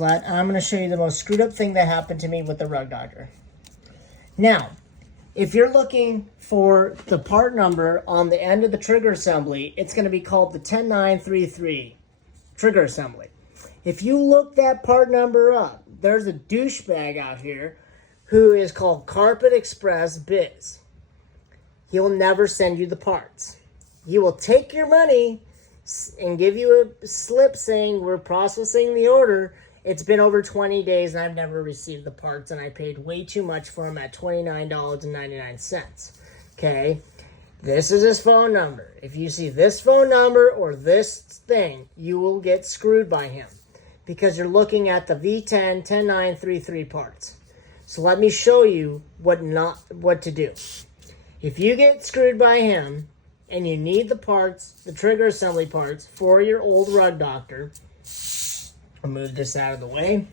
And I'm going to show you the most screwed up thing that happened to me with the Rug Doctor. Now, if you're looking for the part number on the end of the trigger assembly, it's going to be called the 10933 trigger assembly. If you look that part number up, there's a douchebag out here who is called Carpet Express Biz. He'll never send you the parts. He will take your money and give you a slip saying we're processing the order. It's been over 20 days and I've never received the parts, and I paid way too much for them at $29.99. Okay, this is his phone number. If you see this phone number or this thing, you will get screwed by him because you're looking at the V10 10933 parts. So let me show you what to do. If you get screwed by him and you need the parts, the trigger assembly parts for your old Rug Doctor, I'll move this out of the way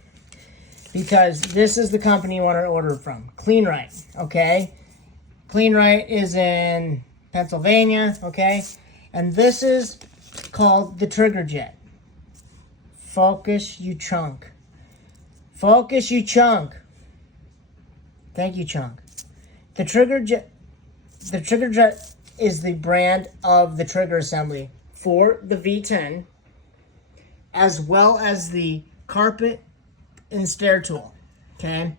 because this is the company you want to order from, Clean-Rite, okay? Clean-Rite is in Pennsylvania, okay? And this is called the Trigger Jet. Focus, you chunk. Focus, you chunk. Thank you, chunk. The Trigger Jet is the brand of the trigger assembly for the V10, as well as the carpet and stair tool, okay?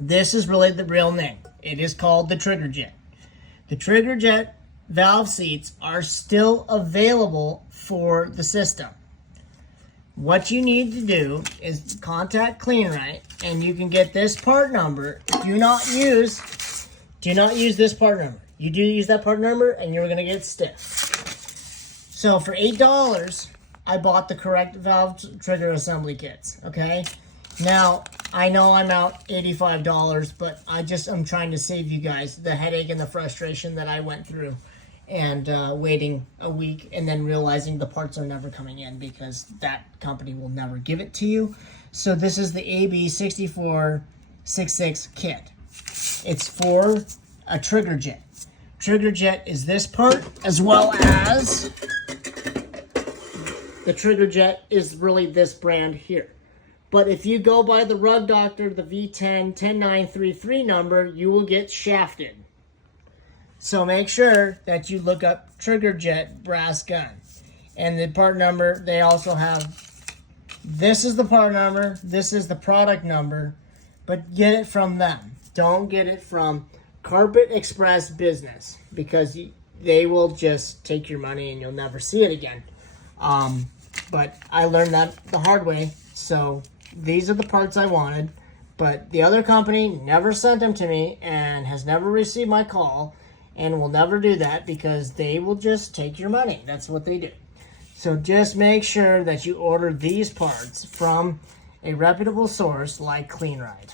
This is really the real name. It is called the Trigger Jet. The Trigger Jet valve seats are still available for the system. What you need to do is contact Clean-Rite, and you can get this part number. Do not use this part number. You do use that part number, and you're gonna get stiff. So for $8, I bought the correct valve trigger assembly kits, okay? Now, I know I'm out $85, but I'm trying to save you guys the headache and the frustration that I went through and waiting a week and then realizing the parts are never coming in because that company will never give it to you. So this is the AB6466 kit. It's for a Trigger Jet. Trigger Jet is this part, as well as the Trigger Jet is really this brand here. But if you go by the Rug Doctor, the V10 10933 number, you will get shafted. So make sure that you look up Trigger Jet brass gun. And the part number, they also have, this is the part number, this is the product number, but get it from them. Don't get it from Carpet Express Business because they will just take your money and you'll never see it again. But I learned that the hard way. So these are the parts I wanted, but the other company never sent them to me and has never received my call and will never do that because they will just take your money. That's what they do. So just make sure that you order these parts from a reputable source like Clean-Rite.